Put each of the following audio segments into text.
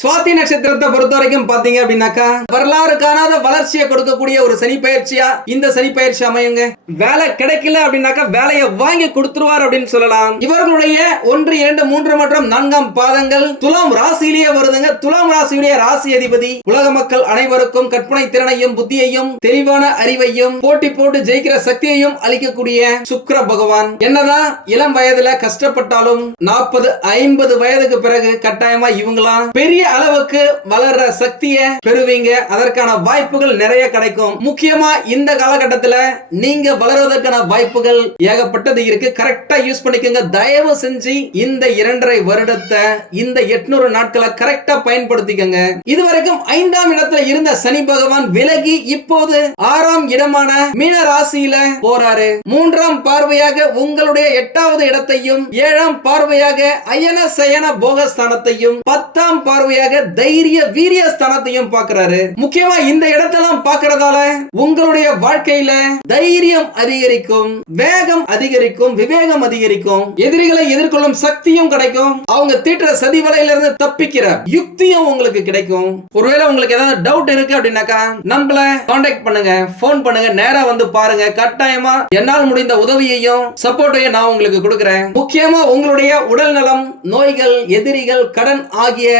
சுவாதி நட்சத்திரத்தை பொறுத்த வரைக்கும் பாத்தீங்க அப்படின்னாக்கா வரலாறு காணாத வளர்ச்சியை கொடுக்கக்கூடிய ஒரு சனி பயிற்சியா இந்த சனி பயிற்சி அமையுங்க. வேலை கிடைக்கல அப்படின்னாக்கா வேலையை வாங்கி கொடுத்துருவார் அப்படின்னு சொல்லலாம். இவர்களுடைய ஒன்று இரண்டு மூன்று மற்றும் நான்காம் பாதங்கள் துலாம் ராசியிலேயே வருதுங்க. துலாம் ராசியுடைய ராசி அதிபதி உலக மக்கள் அனைவருக்கும் கற்பனை திறனையும் புத்தியையும் தெளிவான அறிவையும் போட்டி போட்டு ஜெயிக்கிற சக்தியையும் அளிக்கக்கூடிய சுக்கர பகவான். என்னதான் இளம் வயதுல கஷ்டப்பட்டாலும் நாற்பது ஐம்பது வயதுக்கு பிறகு கட்டாயமா இவங்களாம் பெரிய அளவுக்கு வளர்ற சக்தியை பெறுவீங்க. அதற்கான வாய்ப்புகள் நிறைய கிடைக்கும். முக்கியமா இந்த காலகட்டத்துல நீங்க வளர்வதற்கான வாய்ப்புகள் ஏகப்பட்டது இருக்கு. கரெக்டா யூஸ் பண்ணிக்கோங்க. தயவு செஞ்சு இந்த இரண்டரை வருடத்தை இந்த எட்நூறு நாட்களை கரெக்டா பயன்படுத்திக்கோங்க. இதுவரைக்கும் ஐந்தாம் இடத்துல இருந்த சனி பகவான் விலகி இப்போது ஆறாம் இடமான மீன ராசியில போறாரு. மூன்றாம் பார்வையாக உங்களுடைய எட்டாவது இடத்தையும் ஏழாம் பார்வையாக அயன சயன போகஸ்தானத்தையும் பத்தாம் பார்வையாக தைரிய வீரிய ஸ்தானத்தையும் பார்க்கிறாரு. முக்கியமா இந்த இடத்தெல்லாம் பார்க்கறதால உங்களுடைய வாழ்க்கையில தைரியம் அதிகரிக்கும் வேகம் அதிகரிக்கும் விவேகம் அதிகரிக்கும் எதிரிகளை எதிர்கொள்ளும் சக்தியும் கிடைக்கும். அவங்க தீட்டுற சதி வலையில இருந்து தப்பிக்கிற யுக்தியும் உங்களுக்கு கிடைக்கும். ஒருவேளை உங்களுக்கு ஏதாவது டவுட் இருக்கு அப்படின்னாக்கா நம்மள காண்டாக்ட் பண்ணுங்க போன் பண்ணுங்க நேரா வந்து பாருங்க. கட்டாயமா என்னால் முடிந்த உதவியையும் சப்போர்ட்டையும் நான் உங்களுக்கு கொடுக்குறேன். முக்கியமா உங்களுடைய உடல் நலம் நோய்கள் எதிரிகள் கடன் ஆகிய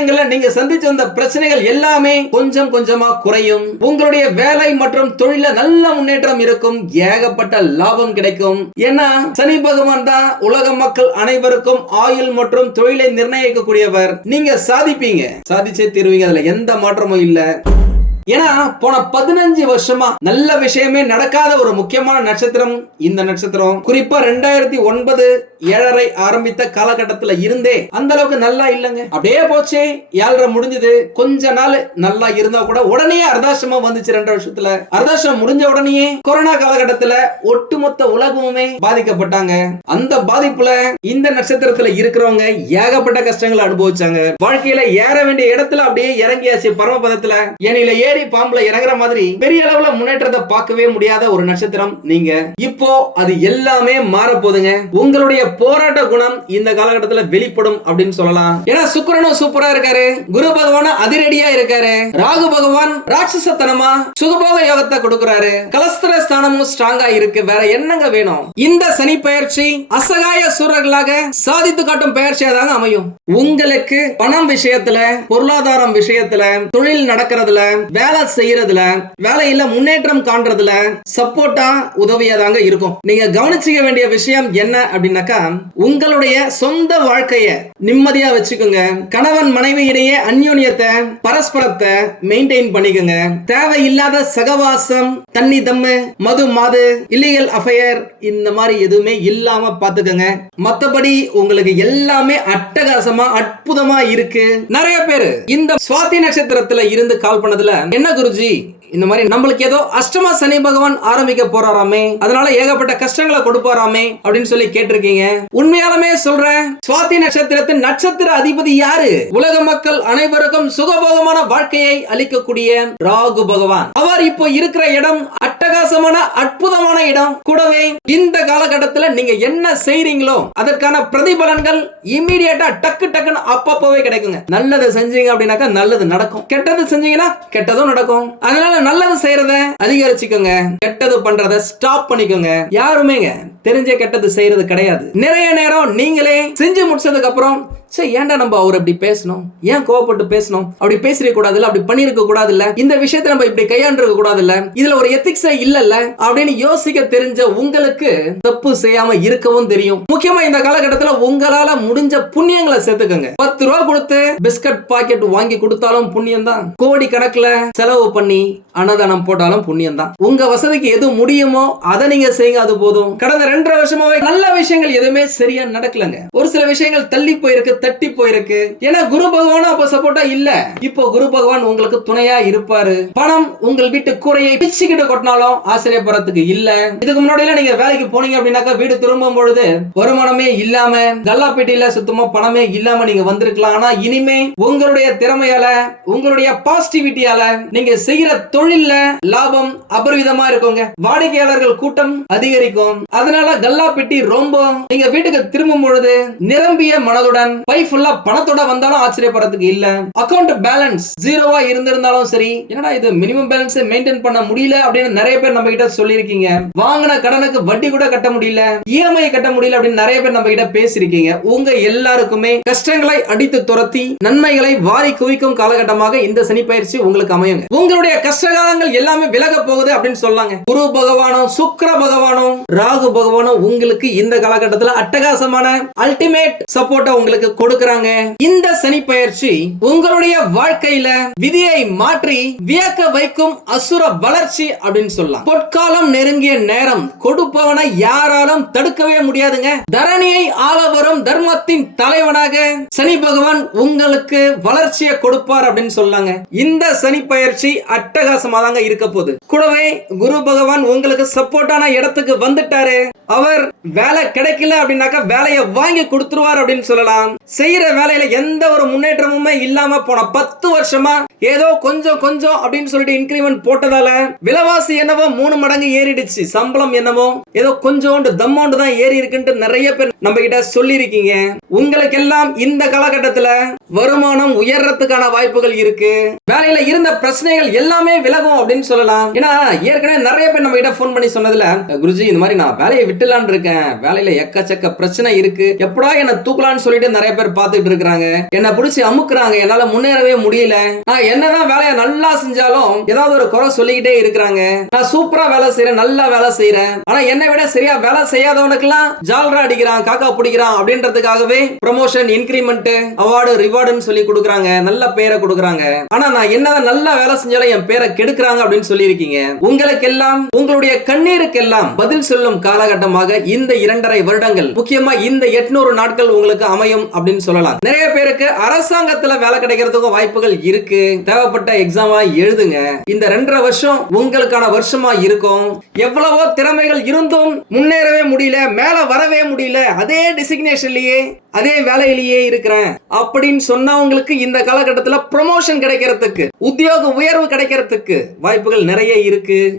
விஷயங்கள்ல நீங்க சந்திச்சு வந்த பிரச்சனைகள் எல்லாமே கொஞ்சம் கொஞ்சமா குறையும். உங்களுடைய வேலை மற்றும் தொழில நல்ல முன்னேற்றம் இருக்கும். ஏகப்பட்ட லாபம் கிடைக்கும். ஏன்னா சனி பகவான் தான் உலக மக்கள் அனைவருக்கும் ஆயுள் மற்றும் தொழிலை நிர்ணயிக்கக்கூடியவர். நீங்க சாதிப்பீங்க. சாதிச்சே தீர்வீங்க. அதுல எந்த மாற்றமும் இல்லை. ஏன்னா போன பதினஞ்சு வருஷமா நல்ல விஷயமே நடக்காத ஒரு முக்கியமான நட்சத்திரம் இந்த நட்சத்திரம். குறிப்பா ரெண்டாயிரத்தி ஒன்பது ஏழரை ஆரம்பித்த காலகட்டத்துல இருந்தே அந்த அளவுக்கு நல்லா இல்லைங்க. அப்படியே போச்சு ஏழரை முடிஞ்சது. கொஞ்ச நாள் நல்லா இருந்தா கூட உடனே அர்த்தாசிரமம் வந்துச்சு ரெண்டு வருஷத்துல. அர்த்தாசிரமம் முடிஞ்ச உடனே கொரோனா காலகட்டத்துல ஒட்டுமொத்த உலகமுமே பாதிக்கப்பட்டாங்க. அந்த பாதிப்புல இந்த நட்சத்திரத்துல இருக்கிறவங்க ஏகப்பட்ட கஷ்டங்களை அனுபவிச்சாங்க. வாழ்க்கையில ஏற வேண்டிய இடத்துல அப்படியே இறங்கியாச்சு பரமபதத்துல. ஏனிலேயே ஏறி பாம்புல இறங்குற மாதிரி பெரிய அளவுல முன்னேற்றத்தை பார்க்கவே முடியாத ஒரு நட்சத்திரம் நீங்க. இப்போ அது எல்லாமே மாற போதுங்க உங்களுடைய போராட்ட குணம் இந்த காலகட்டத்துல வெளிப்படும் அப்படின்னு சொல்லலாம். ஏன்னா சுக்கரனும் சூப்பரா இருக்காரு. குரு பகவானும் அதிரடியா இருக்காரு. ராகு பகவான் ராட்சசத்தனமா சுகபோக யோகத்தை கொடுக்கிறாரு. கலஸ்திர ஸ்தானமும் ஸ்ட்ராங்கா இருக்கு. வேற என்னங்க வேணும்? இந்த சனி பயிற்சி அசகாய சூரர்களாக சாதித்து காட்டும் பயிற்சியா தாங்க அமையும். உங்களுக்கு பணம் விஷயத்துல பொருளாதாரம் விஷயத்துல தொழில் நடக்கிறதுல வேலை செய்யறதுல வேலையில முன்னேற்றம் காண்றதுல சப்போர்ட்டா உதவியா தாங்க இருக்கும். நீங்க கவனிச்சுக்க வேண்டிய விஷயம் என்ன அப்படின்னாக்கா உங்களுடைய சொந்த வாழ்க்கைய நிம்மதியா வச்சுக்கோங்க. கணவன் மனைவி இடையே அந்யோன்யத்தை பரஸ்பரத்தை மெயின்டைன் பண்ணிக்கோங்க. தேவையில்லாத சகவாசம் தண்ணி தம்மு மது மாது இல்லீகல் அஃபயர் இந்த மாதிரி எதுவுமே இல்லாம பாத்துக்கோங்க மத்தபடி உங்களுக்கு எல்லாமே அட்டகாசமா அற்புதமா இருக்கு. நிறைய பேர் இந்த சுவாதி நட்சத்திரத்துல இருந்து கால் பண்ணதுல என்ன குருஜி? இந்த மாதிரி நம்மளுக்கு ஏதோ அஷ்டம சனி பகவான் ஆரம்பிக்க போறாராமே அதனால ஏகப்பட்ட கஷ்டங்களை கொடுப்பாராமே அப்படின்னு சொல்லி கேட்டிருக்கீங்க. உண்மையாலுமே சொல்றேன் சுவாதி நட்சத்திரத்தின் நட்சத்திர அதிபதி யாரு? உலக மக்கள் அனைவருக்கும் சுகபோகமான வாழ்க்கையை அளிக்கக்கூடிய ராகு பகவான். அவர் இப்போ இருக்கிற இடம் அட்டகாசமான அற்புதமான இடம். கூடவே இந்த காலகட்டத்துல நீங்க என்ன செய்றீங்களோ அதற்கான பிரதிபலன்கள் இம்மீடியட்டா டக்கு டக்குன்னு அப்பப்போவே கிடைக்குங்க. நல்லது செஞ்சீங்க அப்படின்னாக்கா நல்லது நடக்கும். கெட்டது செஞ்சீங்கன்னா கெட்டதும் நடக்கும். அதனால நல்லது செய்யறத அதிகரிச்சுக்கோங்க. கெட்டது பண்றத ஸ்டாப் பண்ணிக்கோங்க. யாருமேங்க? தெரிஞ்ச கெட்டது செய்யறது கிடையாது. நிறைய நேரம் நீங்களே செஞ்சு முடிச்சதுக்கு அப்புறம் சே ஏன்டா நம்ம அவர் இப்படி பேசணும்? ஏன் கோவப்பட்டு பேசணும்? அப்படி பேசிருக்க கூடாதுல்ல? அப்படி பண்ணிருக்க கூடாதுல்ல? இந்த விஷயத்தை நம்ம இப்படி கையாண்டிருக்க கூடாதுல்ல? இதுல ஒரு எத்திக்ஸே இல்லல்ல? அப்படின்னு யோசிக்க தெரிஞ்ச உங்களுக்கு தப்பு செய்யாம இருக்கவும் தெரியும். முக்கியமா இந்த காலகட்டத்துல உங்களால முடிஞ்ச புண்ணியங்களை சேர்த்துக்கங்க. பத்து ரூபா கொடுத்து பிஸ்கட் பாக்கெட் வாங்கி கொடுத்தாலும் புண்ணியம் தான் கோடி கணக்குல செலவு பண்ணி அன்னதானம் போட்டாலும் புண்ணியம் தான் உங்க வசதிக்கு எது முடியுமோ அதை நீங்க செய்யுங்க அது போதும். கடந்த ரெண்டரை வருஷமாவே நல்ல விஷயங்கள் எதுவுமே சரியா நடக்கலங்க. ஒரு சில விஷயங்கள் தள்ளி போயிருக்கு தட்டி போயிருக்கு. ஏன்னா குரு பகவானும் அப்ப சப்போர்ட்டா இல்ல. இப்போ குரு பகவான் உங்களுக்கு துணையா இருப்பாரு. பணம் உங்கள் வீட்டு கூரையை பிச்சுக்கிட்டு கொட்டினாலும் ஆச்சரியப்படுறதுக்கு இல்ல. இதுக்கு முன்னாடி நீங்க வேலைக்கு போனீங்க அப்படின்னாக்கா வீடு திரும்பும் பொழுது வருமானமே இல்லாம கல்லாப்பேட்டியில சுத்தமா பணமே இல்லாம நீங்க வந்திருக்கலாம். ஆனா இனிமே உங்களுடைய திறமையால உங்களுடைய பாசிட்டிவிட்டியால நீங்க செய்யற தொழில்ல லாபம் அபரிவிதமா இருக்குங்க. வாடிக்கையாளர்கள் கூட்டம் அதிகரிக்கும். அதனால கல்லா பெட்டி ரொம்ப நீங்க வீட்டுக்கு திரும்பும் பொழுது நிரம்பிய மனதுடன் பை ஃபுல்லா பணத்தோட வந்தாலும் ஆச்சரியப்படுறதுக்கு இல்ல. அக்கவுண்ட் பேலன்ஸ் ஜீரோவா இருந்திருந்தாலும் சரி என்னடா இது மினிமம் பேலன்ஸ் மெயின்டைன் பண்ண முடியல அப்படின்னு நிறைய பேர் நம்ம கிட்ட சொல்லியிருக்கீங்க. வாங்கின கடனுக்கு வட்டி கூட கட்ட முடியல இஎம்ஐ கட்ட முடியல அப்படின்னு நிறைய பேர் நம்ம கிட்ட பேசியிருக்கீங்க. உங்க எல்லாருக்குமே கஷ்டங்களை அடித்து துரத்தி நன்மைகளை வாரி குவிக்கும் காலகட்டமாக இந்த சனி பயிற்சி உங்களுக்கு அமையுங்க. உங்களுடைய கஷ்டகாலங்கள் எல்லாமே விலக போகுது அப்படின்னு சொல்லாங்க. குரு பகவானும் சுக்கர பகவானும் ராகு பகவானும் உங்களுக்கு இந்த காலகட்டத்தில் அட்டகாசமான அல்டிமேட் சப்போர்ட்டை உங்களுக்கு கொடுக்கறாங்க. இந்த சனி பயிற்சி உங்களுடைய வாழ்க்கையில விதியை மாற்றி வியக்க வைக்கும் அசுர வளர்ச்சி அப்படின்னு சொல்லலாம். பொற்காலம் நெருங்கிய நேரம் கொடுப்பவனை யாராலும் தடுக்கவே முடியாதுங்க. தரணியை ஆள வரும் தர்மத்தின் தலைவனாக சனி பகவான் உங்களுக்கு வளர்ச்சியை கொடுப்பார் அப்படின்னு சொல்லாங்க. இந்த சனி பயிற்சி அட்டகாசமா தாங்க இருக்க போகுது. கூடவே குரு பகவான் உங்களுக்கு சப்போர்ட்டான இடத்துக்கு வந்துட்டாரு. அவர் வேலை கிடைக்கல அப்படின்னாக்கா வேலையை வாங்கி கொடுத்துருவார் அப்படின்னு சொல்லலாம். செய்யற வேலையில எந்த ஒரு முன்னேற்றமுமே இல்லாம போன பத்து வருஷமா ஏதோ கொஞ்சம் கொஞ்சம் அப்படின்னு சொல்லிட்டு இன்கிரிமெண்ட் போட்டதால விலைவாசி என்னவோ மூணு மடங்கு ஏறிடுச்சு. சம்பளம் என்னவோ ஏதோ கொஞ்சோண்டு தம்மோண்டு தான் ஏறி இருக்குன்ட்டு நிறைய பேர் நம்ம கிட்ட சொல்லி இருக்கீங்க உங்களுக்கெல்லாம் இந்த காலகட்டத்துல வருமானம் உயர்றதுக்கான வாய்ப்புகள் இருக்கு. வேலையில இருந்த பிரச்சனைகள் எல்லாமே விலகும் அப்படின்னு சொல்லலாம். ஏன்னா ஏற்கனவே நிறைய பேர் நம்ம கிட்ட ஃபோன் பண்ணி சொன்னதுல குருஜி இந்த மாதிரி நான் வேலையை விட்டுலான் இருக்கேன். வேலையில எக்கச்சக்க பிரச்சனை இருக்கு. எப்படா என்ன தூக்கலான்னு சொல்லிட்டு நிறைய பேர் பார்த்துட்டு இருக்கிறாங்க என்னை பிடிச்சி அமுக்குறாங்க. என்னால முன்னேறவே முடியல. நான் என்னதான் வேலையை நல்லா செஞ்சாலும் ஏதாவது ஒரு குறை சொல்லிக்கிட்டே இருக்கிறாங்க. நான் சூப்பரா வேலை செய்யறேன் நல்லா வேலை செய்யறேன் ஆனா என்னை விட சரியா வேலை செய்யாதவனுக்கெல்லாம் ஜால்ரா அடிக்கிறான் காக்கா பிடிக்கிறான் அப்படின்றதுக்காகவே ப்ரமோஷன் இன்கிரிமெண்ட் அவார்டு ரிவார்டுன்னு சொல்லி கொடுக்குறாங்க. நல்ல பேரை கொடுக்குறாங்க. ஆனா நான் என்னதான் நல்லா வேலை செஞ்சாலும் என் பேரை கெடுக்குறாங்க அப்படின்னு சொல்லியிருக்கீங்க. உங்களுக்கு எல்லாம் உங்களுடைய கண்ணீருக்கெல்லாம் பதில் சொல்லும் காலகட்டமாக இந்த இரண்டரை வருடங்கள் முக்கியமா இந்த எட்நூறு நாட்கள் உங்களுக்கு அமையும் அப்படின்னு சொல்லலாம். நிறைய பேருக்கு அரசாங்கத்துல வேலை கிடைக்கிறதுக்கும் வாய்ப்புகள் இருக்கு. தேவைப்பட்ட எக்ஸாமா எழுதுங்க. இந்த ரெண்டரை வருஷம் உங்களுக்கான வருஷமா இருக்கும். எவ்வளவோ திறமைகள் இருந்தும் முன்னேறவே முடியல மேல வரவே முடியல. அதே டெசிக்னேஷன்லயே அதே வேலையிலேயே இருக்கிறேன். அப்படின்னு சொன்னவங்களுக்கு இந்த காலகட்டத்துல ப்ரொமோஷன் கிடைக்கிறதுக்கு உத்தியோக உயர்வு கிடைக்கிறதுக்கு வாய்ப்புகள் நிறைய இருக்கு.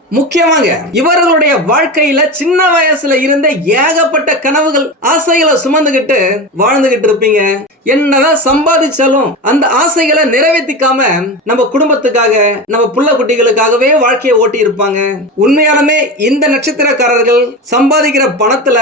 முக்கியமாங்க. இவர்களுடைய வாழ்க்கையில சின்ன வயசுல இருந்த ஏகப்பட்ட கனவுகள் ஆசைகளை சுமந்துகிட்டு வாழ்ந்துகிட்டு இருப்பீங்க. என்னதான் சம்பாதிச்சாலும் அந்த ஆசைகளை நிறைவேற்றிக்காம நம்ம குடும்பத்துக்காக நம்ம புள்ள குட்டிகளுக்காகவே வாழ்க்கையை ஓட்டி இருப்பாங்க. உண்மையாலுமே இந்த நட்சத்திரக்காரர்கள் சம்பாதிக்கிற பணத்துல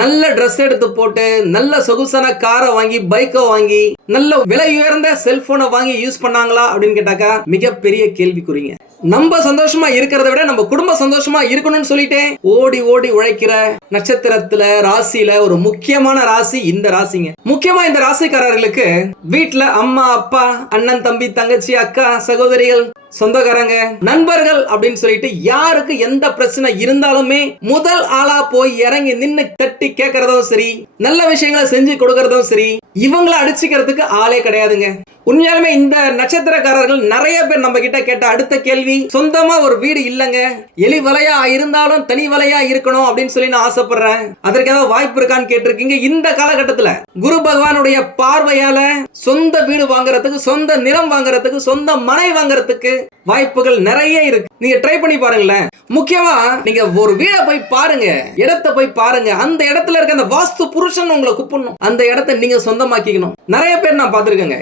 நல்ல ட்ரெஸ் எடுத்து போட்டு நல்ல சொகுசான காரை வாங்கி பைக்கை வாங்கி நல்ல விலை உயர்ந்த செல்போனை வாங்கி யூஸ் பண்ணாங்களா அப்படின்னு கேட்டாக்கா மிகப்பெரிய கேள்விக்குறிங்க. நம்ம சந்தோஷமா இருக்கிறத விட நம்ம குடும்ப சந்தோஷமா இருக்கணும்னு சொல்லிட்டு ஓடி ஓடி உழைக்கிற நட்சத்திரத்துல ராசியில ஒரு முக்கியமான ராசி இந்த ராசிங்க. முக்கியமா இந்த ராசிக்காரர்களுக்கு வீட்டுல அம்மா அப்பா அண்ணன் தம்பி தங்கச்சி அக்கா சகோதரிகள் சொந்தக்காரங்க நண்பர்கள் அப்படின்னு சொல்லிட்டு யாருக்கு எந்த பிரச்சனை இருந்தாலுமே முதல் ஆளா போய் இறங்கி நின்னு தட்டி கேட்கறதும் சரி நல்ல விஷயங்களை செஞ்சு கொடுக்கறதும் சரி இவங்களை அடிச்சுக்கிறதுக்கு ஆளே கிடையாதுங்க. உண்மையாலுமே இந்த நட்சத்திரக்காரர்கள் நிறைய பேர் நம்ம கிட்ட கேட்ட அடுத்த கேள்வி சொந்தமா ஒரு வீடு இல்லங்க. எலி வலையா இருந்தாலும் தனி வலையா இருக்கணும் அப்படின்னு சொல்லி நான் ஆசைப்படுறேன். அதற்கு ஏதாவது வாய்ப்பு இருக்கான்னு கேட்டிருக்கீங்க. இந்த காலகட்டத்துல குரு பகவானுடைய பார்வையால சொந்த வீடு வாங்குறதுக்கு சொந்த நிலம் வாங்குறதுக்கு சொந்த மனை வாங்குறதுக்கு வாய்ப்புகள் நிறைய இருக்கு. நீங்க ட்ரை பண்ணி பாருங்களேன். முக்கியமா நீங்க ஒரு வீடை போய் பாருங்க. இடத்தை போய் பாருங்க. அந்த இடத்துல இருக்க அந்த வாஸ்து புருஷன் உங்களை கூப்பிடணும். அந்த இடத்தை நீங்க சொந்தமாக்கிக்கணும். நிறைய பேர் நான் பார்த்திருக்கேங்க.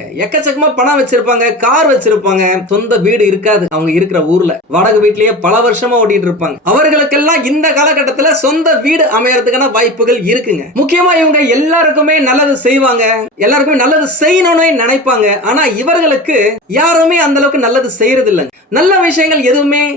எக்கச்சக்கமா பணம் வச்சிருப்பாங்க கார் வச்சிருப்பாங்க. சொந்த வீடு இருக்காது அவங்க இருக்கிற ஊர்ல. வாடகை வீட்லயே பல வருஷமா ஓட்டிட்டு இருப்பாங்க. அவர்களுக்கெல்லாம் இந்த காலகட்டத்துல சொந்த வீடு அமையறதுக்கான வாய்ப்புகள் இருக்குங்க. முக்கியமா இவங்க எல்லாருக்குமே நல்லது செய்வாங்க. எல்லாருக்குமே நல்லது செய்யணும்னு நினைப்பாங்க. ஆனா இவர்களுக்கு யாருமே அந்த அளவுக்கு நல்லது செய்யறது இல்லைங்க. நல்ல விஷயங்கள் எதுவுமே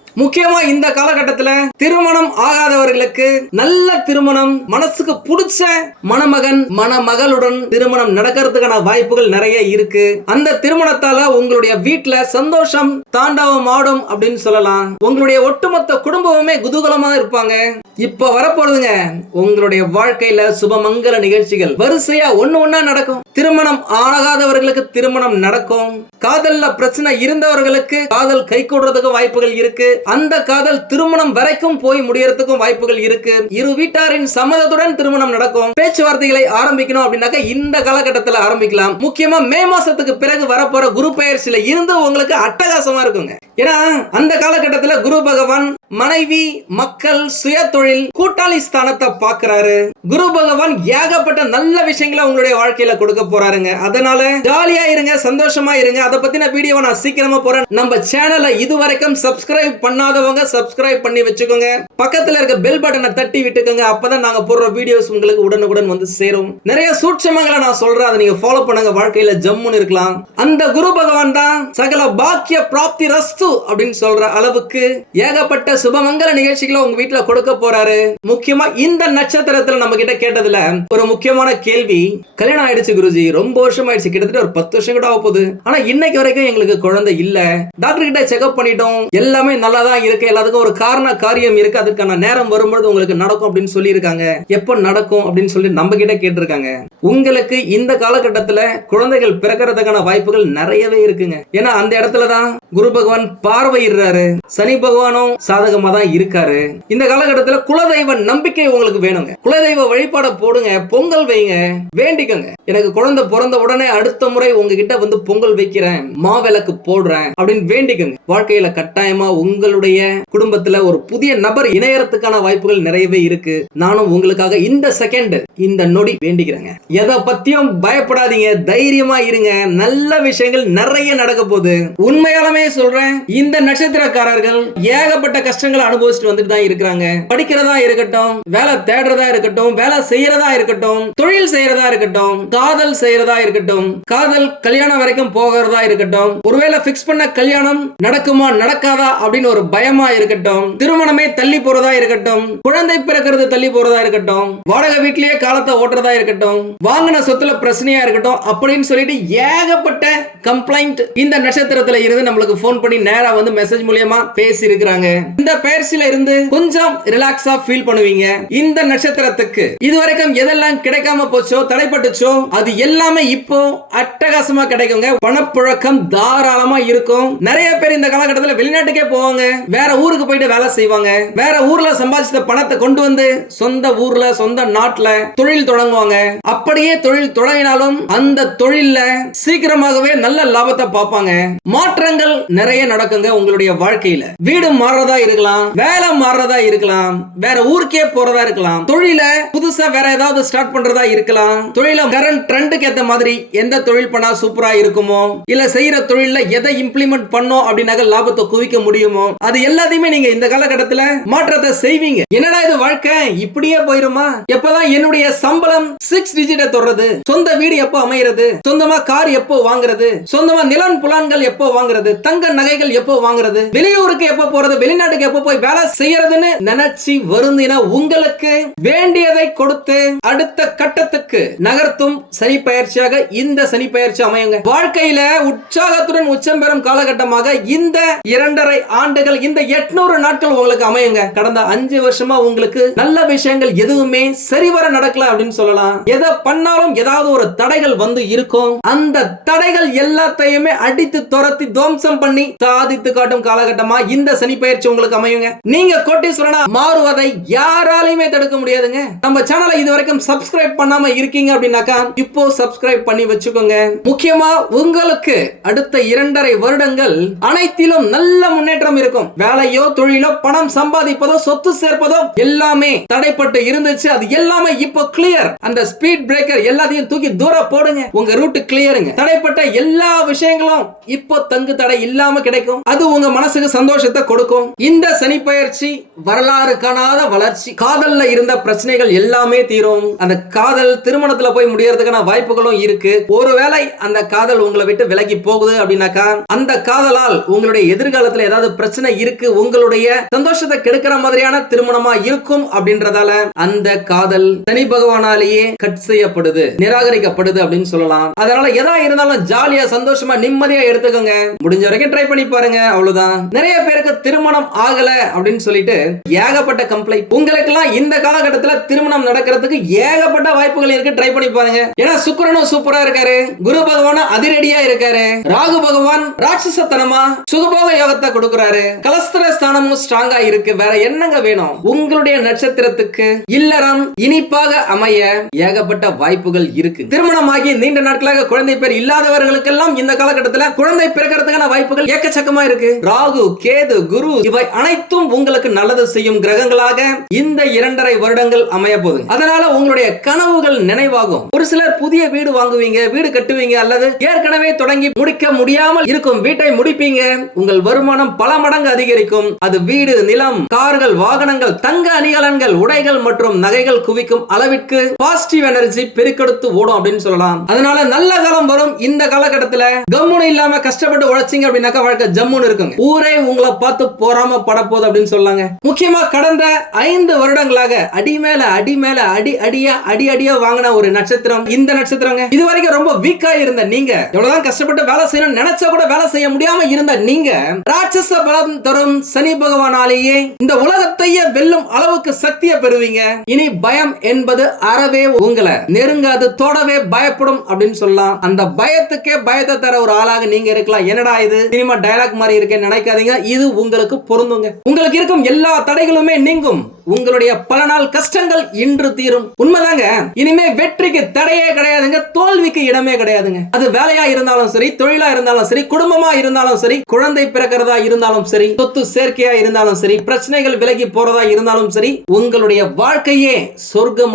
முக்கியமா இந்த காலகட்டத்துல திருமணம் ஆகாதவர்களுக்கு நல்ல திருமணம் மனசுக்கு பிடிச்ச மணமகன் மணமகளுடன் திருமணம் நடக்கிறதுக்கான வாய்ப்புகள் நிறைய இருக்கு. அந்த திருமணத்தால உங்களுடைய வீட்டுல சந்தோஷம் தாண்டவம் ஆடும் அப்படின்னு சொல்லலாம். உங்களுடைய ஒட்டுமொத்த குடும்பமுமே குதூகலமா இருப்பாங்க. இப்ப வரப்போறதுங்க உங்களுடைய வாழ்க்கையில சுபமங்கல நிகழ்ச்சிகள். வரிசையா ஒண்ணு ஒண்ணா நடக்கும். திருமணம் ஆகாதவர்களுக்கு திருமணம் நடக்கும். காதல்ல பிரச்சனை இருந்தவர்களுக்கு காதல் கை கூடுறதுக்கு வாய்ப்புகள் இருக்கு. அந்த காதல் திருமணம் வரைக்கும் போய் முடியறதுக்கும் வாய்ப்புகள் இருக்கு. இரு வீட்டாரின் சம்மதத்துடன் திருமணம் நடக்கும். பேச்சுவார்த்தைகளை ஆரம்பிக்கணும் அப்படின்னாக்க இந்த காலகட்டத்தில் ஆரம்பிக்கலாம். முக்கியமா மே மாசத்துக்கு பிறகு வரப்போற குரு பயிற்சியில இருந்து உங்களுக்கு அட்டகாசமா இருக்குங்க. ஏன்னா அந்த காலகட்டத்துல குரு பகவான் மனைவி மக்கள் சுய தொழில் கூட்டாளி ஸ்தானத்தை பாக்குறாரு குரு பகவான் ஏகப்பட்ட நல்ல விஷயங்களை உங்களுடைய வாழ்க்கையில கொடுக்க போறாருங்க. அதனால ஜாலியா இருங்க சந்தோஷமா இருங்க. அதை பத்தின வீடியோவை நான் சீக்கிரமா போறேன். நம்ம சேனலை இதுவரைக்கும் சப்ஸ்கிரைப் பண்ணாதவங்க சப்ஸ்கிரைப் பண்ணி வச்சுக்கோங்க. பக்கத்துல இருக்க பெல் பட்டனை தட்டி விட்டுக்கோங்க. அப்பதான் நாங்க போடுற வீடியோஸ் உங்களுக்கு உடனுக்குடன் வந்து சேரும். நிறைய சூட்சமங்களை நான் சொல்றேன். அதை நீங்க ஃபாலோ பண்ணுங்க. வாழ்க்கையில ஜம்முன்னு இருக்கலாம். அந்த குரு பகவான் தான் சகல பாக்கிய பிராப்தி ரஸ்து அப்படின்னு சொல்ற அளவுக்கு ஏகப்பட்ட சுபமங்கல நிகழ்ச்சிகளை உங்க வீட்டுல கொடுக்க போறாரு. முக்கியமா இந்த நட்சத்திரத்துல நம்ம கிட்ட கேட்டதுல ஒரு முக்கியமான கேள்வி. கல்யாணம் ஆயிடுச்சு குருஜி. ரொம்ப வருஷம் ஆயிடுச்சு கிட்டத்தட்ட ஒரு பத்து வருஷம் கூட ஆக போகுது ஆனா இன்னைக்கு வரைக்கும் எங்களுக்கு குழந்தை இல்ல. டாக்டர் கிட்ட செக்அப் பண்ணிட்டோம். எல்லாமே நல்லா தான் இருக்கு. எல்லாத்துக்கும் ஒரு காரண காரியம் இருக்கு. அதுக்கான நேரம் வரும்பொழுது உங்களுக்கு நடக்கும் அப்படின்னு சொல்லி இருக்காங்க எப்ப நடக்கும் அப்படின்னு சொல்லி நம்ம கிட்ட கேட்டிருக்காங்க. உங்களுக்கு இந்த காலகட்டத்துல குழந்தைகள் பிறக்கிறதுக்கான வாய்ப்புகள் நிறையவே இருக்குங்க. ஏன்னா அந்த இடத்துல தான் குரு பகவான் பார்வையிடுறாரு. சனி பகவானும் சாதகமா தான் இருக்காரு. இந்த காலகட்டத்துல குலதெய்வ நம்பிக்கை உங்களுக்கு வேணுங்க. குலதெய்வ வழிபாட போடுங்க. பொங்கல் வைங்க. வேண்டிக்கோங்க. எனக்கு குழந்தை பிறந்த உடனே அடுத்த முறை உங்ககிட்ட வந்து பொங்கல் வைக்கிறேன். மாவிளக்கு போடுறேன் அப்படின்னு வேண்டிக்கோங்க. வாழ்க்கையில கட்டாயமா உங்களுடைய குடும்பத்துல ஒரு புதிய நபர் இணையறதுக்கான வாய்ப்புகள் நிறையவே இருக்கு. நானும் உங்களுக்காக இந்த செகண்ட் இந்த நொடி வேண்டிக்கிறேங்க. எதை பத்தியும் பயப்படாதீங்க. தைரியமா இருங்க. நல்ல விஷயங்கள் நிறைய நடக்க போகுது. உண்மையாலுமே சொல்றேன் இந்த நட்சத்திரக்காரர்கள் ஏகப்பட்ட கஷ்டங்களை அனுபவிச்சுட்டு வந்துட்டு தான் இருக்கிறாங்க. படிக்கிறதா இருக்கட்டும் வேலை தேடுறதா இருக்கட்டும் வேலை செய்யறதா இருக்கட்டும் தொழில் செய்யறதா இருக்கட்டும் காதல் செய்யறதா இருக்கட்டும் காதல் கல்யாணம் வரைக்கும் போகிறதா இருக்கட்டும் ஒருவேளை பிக்ஸ் பண்ண கல்யாணம் நடக்குமா நடக்காதா அப்படின்னு ஒரு பயமா இருக்கட்டும் திருமணமே தள்ளி போறதா இருக்கட்டும் குழந்தை பிறக்கிறது தள்ளி போறதா இருக்கட்டும் வாடகை வீட்லயே காலத்தை ஓட்டுறதா இருக்கட்டும் வாங்கின சொத்துல பிரச்சனையா இருக்கட்டும் அப்படின்னு சொல்லிட்டு ஏகப்பட்ட கம்ப்ளைண்ட் இந்த நட்சத்திரத்துல இருந்து நம்மளுக்கு ஃபோன் பண்ணி நேரா வந்து மெசேஜ் மூலியமா பேசி இருக்கிறாங்க இந்த பயிற்சியில இருந்து கொஞ்சம் ரிலாக்ஸா ஃபீல் பண்ணுவீங்க. இந்த நட்சத்திரத்துக்கு இதுவரைக்கும் எதெல்லாம் கிடைக்காம போச்சோ தடைப்பட்டுச்சோ அது எல்லாமே இப்போ அட்டகாசமா கிடைக்குங்க. பணப்புழக்கம் தாராளமா இருக்கும். நிறைய பேர் இந்த காலகட்டத்தில் வெளிநாட்டுக்கே போவாங்க. வேற ஊருக்கு போயிட்டு வேலை செய்வாங்க. வேற ஊர்ல சம்பாதிச்ச பணத்தை கொண்டு வந்து சொந்த ஊர்ல சொந்த நாட்டுல தொழில் தொடங்குவாங்க. அப்படியே தொழில் தொடங்கினாலும் அந்த தொழில்ல சீக்கிரமாகவே நல்ல லாபத்தை பார்ப்பாங்க. மாற்றங்கள் நிறைய நடக்குங்க உங்களுடைய வாழ்க்கையில. வீடு மாறுறதா இருக்கலாம் வேலை மாறுறதா இருக்கலாம் வேற ஊருக்கே போறதா இருக்கலாம் தொழில புதுசா வேற ஏதாவது ஸ்டார்ட் பண்றதா இருக்கலாம் தொழில கரண்ட் ட்ரெண்டுக்கு ஏத்த மாதிரி எந்த தொழில் பண்ணா சூப்பரா இருக்குமோ இல்ல செய்யற தொழில எதை இம்ப்ளிமெண்ட் பண்ணோம் அப்படின்னாக்க லாபத்தை குவிக்க முடியுமோ அது எல்லாத்தையுமே நீங்க இந்த காலகட்டத்துல மாற்றத்தை செய்வீங்க. என்னடா இது வாழ்க்கை? இப்படியே போயிருமா? எப்பதான் என்னுடைய உங்களுடைய சம்பளம் சிக்ஸ் டிஜிட்டை தொடர்றது சொந்த வீடு எப்போ அமைகிறது சொந்தமா கார் எப்போ வாங்குறது? சொந்தமா நிலன் புலான்கள் எப்போ வாங்குறது? தங்க நகைகள் எப்போ வாங்குறது? வெளியூருக்கு எப்போ போறது? வெளிநாட்டுக்கு எப்போ போய் வேலை செய்யறதுன்னு நினைச்சு வருந்தினா உங்களுக்கு வேண்டியதை கொடுத்து அடுத்த கட்டத்துக்கு நகர்த்தும் சனி பயிற்சியாக இந்த சனி பயிற்சி அமையுங்க. வாழ்க்கையில உற்சாகத்துடன் உச்சம் பெறும் காலகட்டமாக இந்த இரண்டரை ஆண்டுகள் இந்த எட்நூறு நாட்கள் உங்களுக்கு அமையுங்க. கடந்த அஞ்சு வருஷமா உங்களுக்கு நல்ல விஷயங்கள் எதுவுமே சரிவர நடக்கல அப்படின்னு சொல்லலாம். எதை பண்ணாலும் ஏதாவது ஒரு தடைகள் வந்து இருக்கும். அந்த தடைகள் எல்லாத்தையுமே அடித்து துரத்தி துவம்சம் பண்ணி சாதித்து காட்டும் காலகட்டமா இந்த சனி பயிற்சி உங்களுக்கு அமையுங்க. நீங்க கோட்டீஸ்வரனா மாறுவதை யாராலையுமே தடுக்க முடியாதுங்க. நம்ம சேனலை இது வரைக்கும் சப்ஸ்கிரைப் பண்ணாம இருக்கீங்க அப்படின்னாக்கா இப்போ சப்ஸ்கிரைப் பண்ணி வச்சுக்கோங்க. முக்கியமா உங்களுக்கு அடுத்த இரண்டரை வருடங்கள் அனைத்திலும் நல்ல முன்னேற்றம் இருக்கும். வேலையோ தொழிலோ பணம் சம்பாதிப்பதோ சொத்து சேர்ப்பதோ எல்லாமே தடைப்பட்டு இருந்துச்சு. அது எல்லாமே இப்போ இப்போ கிளியர் அந்த ஸ்பீட் பிரேக்கர் எல்லாத்தையும் தூக்கி தூர போடுங்க. உங்க ரூட் கிளியருங்க தடைப்பட்ட எல்லா விஷயங்களும் இப்போ தங்கு தடை இல்லாம கிடைக்கும். அது உங்க மனசுக்கு சந்தோஷத்தை கொடுக்கும். இந்த சனி பயிற்சி வரலாறு காணாத வளர்ச்சி. காதல்ல இருந்த பிரச்சனைகள் எல்லாமே தீரும். அந்த காதல் திருமணத்துல போய் முடியறதுக்கான வாய்ப்புகளும் இருக்கு. ஒருவேளை அந்த காதல் உங்களை விட்டு விலகி போகுது அப்படின்னாக்கா அந்த காதலால் உங்களுடைய எதிர்காலத்துல ஏதாவது பிரச்சனை இருக்கு. உங்களுடைய சந்தோஷத்தை கெடுக்கிற மாதிரியான திருமணமா இருக்கும் அப்படின்றதால அந்த காதல் சனி பகவானாலேயே கட் செய்யப்படுது நிராகரிக்கப்படுது அப்படின்னு சொல்லலாம். அதனால எதா இருந்தாலும் ஜாலியா சந்தோஷமா நிம்மதியா எடுத்துக்கோங்க. முடிஞ்ச வரைக்கும் ட்ரை பண்ணி பாருங்க அவ்வளவுதான். நிறைய பேருக்கு திருமணம் ஆகல அப்படின்னு சொல்லிட்டு ஏகப்பட்ட கம்ப்ளைண்ட் உங்களுக்கு எல்லாம் இந்த காலகட்டத்துல திருமணம் நடக்கிறதுக்கு ஏகப்பட்ட வாய்ப்புகள் இருக்கு ட்ரை பண்ணி பாருங்க. ஏன்னா சுக்கிரனும் சூப்பரா இருக்காரு. குரு பகவானும் அதிரடியா இருக்காரு. ராகு பகவான் ராட்சசத்தனமா சுகபோக யோகத்தை கொடுக்கிறாரு. கலஸ்திர ஸ்தானமும் ஸ்ட்ராங்கா இருக்கு. வேற என்னங்க வேணும்? உங்களுடைய நட்சத்திரத்துக்கு இல்லறம் இனிப்பாக அமைய ஏகப்பட்ட வாய்ப்புகள் இருக்கு. திருமணமாகி நீண்ட நாட்களாக குழந்தை பேர் இல்லாதவர்களுக்கெல்லாம் இந்த காலகட்டத்தில் குழந்தை பிறக்கிறதுக்கான வாய்ப்புகள் ஏக்கச்சக்கமா இருக்கு. ராகு கேது குரு இவை அனைத்தும் உங்களுக்கு நல்லது செய்யும் கிரகங்களாக இந்த இரண்டரை வருடங்கள் அமைய போகுது. அதனால உங்களுடைய கனவுகள் நினைவாகும். ஒரு சிலர் புதிய வீடு வாங்குவீங்க வீடு கட்டுவீங்க அல்லது ஏற்கனவே தொடங்கி முடிக்க முடியாமல் இருக்கும் வீட்டை முடிப்பீங்க. உங்கள் வருமானம் பல மடங்கு அதிகரிக்கும். அது வீடு நிலம் கார்கள் வாகனங்கள் தங்க அணிகலன்கள் உடைகள் மற்றும் நகைகள் குவிக்கும் அளவு அளவிற்கு பாசிட்டிவ் எனர்ஜி பெருக்கெடுத்து ஓடும் அப்படின்னு சொல்லலாம். அதனால நல்ல காலம் வரும். இந்த காலகட்டத்துல கம்முன்னு இல்லாம கஷ்டப்பட்டு உழைச்சிங்க அப்படின்னாக்கா வாழ்க்கை ஜம்முன்னு இருக்குங்க. ஊரே உங்களை பார்த்து போறாம படப்போகுது அப்படின்னு சொல்லாங்க. முக்கியமா கடந்த ஐந்து வருடங்களாக அடி மேல அடி மேல அடி அடியா அடி அடியா வாங்கின ஒரு நட்சத்திரம் இந்த நட்சத்திரங்க. இது வரைக்கும் ரொம்ப வீக்கா இருந்த நீங்க எவ்வளவுதான் கஷ்டப்பட்டு வேலை செய்யணும் நினைச்சா கூட வேலை செய்ய முடியாம இருந்த நீங்க ராட்சச பலம் தரும் சனி பகவானாலேயே இந்த உலகத்தையே வெல்லும் அளவுக்கு சக்தியை பெறுவீங்க. இனி பயம் என்பது அறவே உங்களை. நெருங்காது தொடவே பயப்படும் அப்படின்னு சொல்லலாம். அந்த பயத்துக்கே பயத்தை தர ஒரு ஆளாக நீங்க இருக்கலாம். என்னடா இது? சினிமா டயலாக் மாதிரி இருக்கேன்னு நினைக்காதீங்க. இது உங்களுக்கு பொருந்துங்க. உங்களுக்கு இருக்கும் எல்லா தடைகளுமே நீங்கும். உங்களுடைய பல நாள் கஷ்டங்கள் இன்று தீரும். உண்மைதாங்க. இனிமே வெற்றிக்கு தடையே கிடையாதுங்க. தோல்விக்கு இடமே கிடையாதுங்க. அது வேலையா இருந்தாலும் சரி தொழிலா இருந்தாலும் சரி குடும்பமா இருந்தாலும் சரி குழந்தை பிறக்கிறதா இருந்தாலும் சரி சொத்து சேர்க்கையா இருந்தாலும் சரி பிரச்சனைகள் விலகி போறதா இருந்தாலும் சரி உங்களுடைய வாழ்க்கையே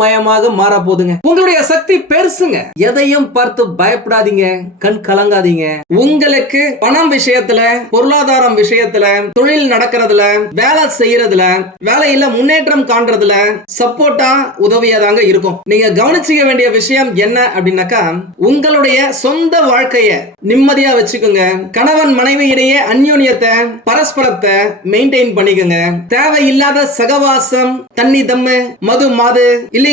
சொர்க்கமயமாக மாற போதுங்க உங்களுடைய சக்தி பெருசுங்க. எதையும் பார்த்து பயப்படாதீங்க. கண் கலங்காதீங்க. உங்களுக்கு பணம் விஷயத்துல பொருளாதாரம் விஷயத்துல தொழில் நடக்கிறதுல வேலை செய்யறதுல வேலையில முன்னேற்றம் காண்றதுல சப்போர்ட்டா உதவியா தாங்க இருக்கும். நீங்க கவனிச்சுக்க வேண்டிய விஷயம் என்ன அப்படின்னாக்கா உங்களுடைய சொந்த வாழ்க்கைய நிம்மதியா வச்சுக்கோங்க. கணவன் மனைவி இடையே அந்யோன்யத்தை பரஸ்பரத்தை மெயின்டைன் பண்ணிக்கோங்க. தேவையில்லாத சகவாசம் தண்ணி தம்மு மது மாது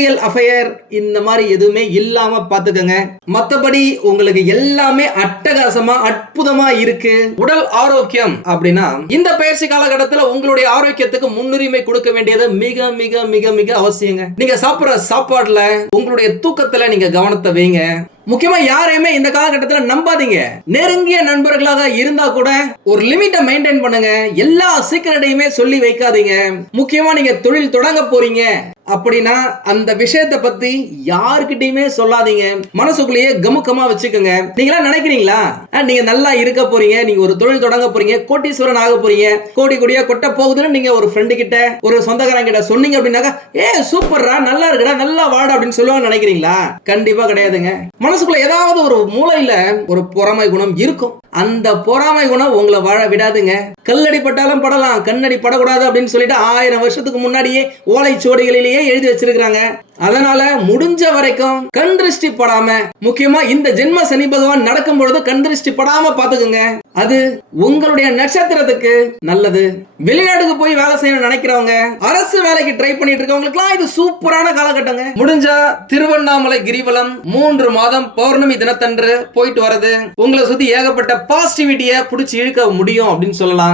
இல்லீகல் அஃபயர் இந்த மாதிரி எதுவுமே இல்லாம பாத்துக்கோங்க மத்தபடி உங்களுக்கு எல்லாமே அட்டகாசமா அற்புதமா இருக்கு. உடல் ஆரோக்கியம் அப்படின்னா இந்த பயிற்சி காலகட்டத்துல உங்களுடைய ஆரோக்கியத்துக்கு முன்னுரிமை கொடுக்க வேண்டியது மிக மிக மிக மிக அவசியங்க. நீங்க சாப்பிடுற சாப்பாடுல உங்களுடைய தூக்கத்துல நீங்க கவனத்தை வைங்க. முக்கியமா யாரையுமே இந்த காலகட்டத்துல நம்பாதீங்க. நெருங்கிய நண்பர்களாக இருந்தா கூட ஒரு லிமிட்டை மெயின்டைன் பண்ணுங்க. எல்லா சீக்கிரட்டையுமே சொல்லி வைக்காதீங்க. முக்கியமா நீங்க தொழில் தொடங்க போறீங்க. அப்படின்னா அந்த விஷயத்தை பத்தி யாருக்கிட்டையுமே சொல்லாதீங்க. மனசுக்குள்ளேயே கமுக்கமா வச்சுக்கோங்க. நீங்களா நினைக்கிறீங்களா? நீங்க நல்லா இருக்க போறீங்க. நீங்க ஒரு தொழில் தொடங்க போறீங்க. கோட்டீஸ்வரன் ஆக போறீங்க. கோடி கோடியா கொட்ட போகுதுன்னு நீங்க ஒரு ஃப்ரெண்டு கிட்ட ஒரு சொந்தக்காரங்க கிட்ட சொன்னீங்க அப்படின்னாக்கா ஏ சூப்பர்ரா நல்லா இருக்குடா நல்லா வாடா அப்படின்னு சொல்லுவாங்க நினைக்கிறீங்களா? கண்டிப்பா கிடையாதுங்க. மனசுக்குள்ள ஏதாவது ஒரு மூலையில ஒரு பொறாமை குணம் இருக்கும். அந்த பொறாமை குணம் உங்களை வாழ விடாதுங்க. கல்லடி பட்டாலும் படலாம் கண்ணடி படக்கூடாது அப்படின்னு சொல்லிட்டு ஆயிரம் வருஷத்துக்கு முன்னாடியே ஓலைச்சுவடிகளிலேயே எழுதி வச்சிருக்கிறாங்க. அதனால முடிஞ்ச வரைக்கும் கண் திருஷ்டி படாம முக்கியமா இந்த ஜென்ம சனி பகவான் நடக்கும் பொழுது கண் திருஷ்டி படாம பாத்துக்குங்க அது உங்களுடைய நட்சத்திரத்துக்கு நல்லது. வெளிநாட்டுக்கு போய் வேலை செய்யணும் நினைக்கிறவங்க அரசு வேலைக்கு ட்ரை பண்ணிட்டு இருக்கவங்களுக்குலாம் இது சூப்பரான காலகட்டங்க. முடிஞ்சா திருவண்ணாமலை கிரிவலம் மூன்று மாதம் பௌர்ணமி தினத்தன்று போயிட்டு வரது உங்களை சுத்தி ஏகப்பட்ட பாசிட்டிவிட்டிய புடிச்சு இழுக்க முடியும் அப்படின்னு சொல்லலாம்.